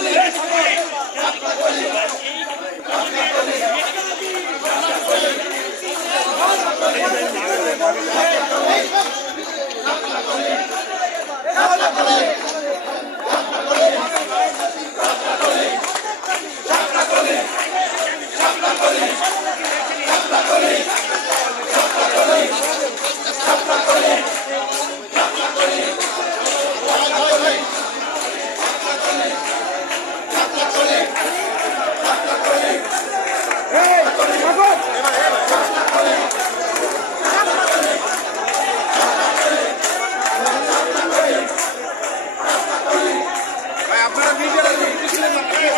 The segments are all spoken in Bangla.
Thank you.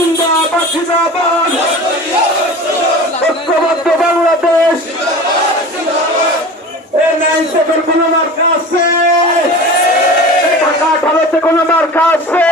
জিন্দাবাদ জিন্দাবাদ ঐক্যবদ্ধ বাংলাদেশ। এ নাইন সেভেন কোন মার্কা আছে? ঢাকা আঠারোতে কোন মার্কা আছে?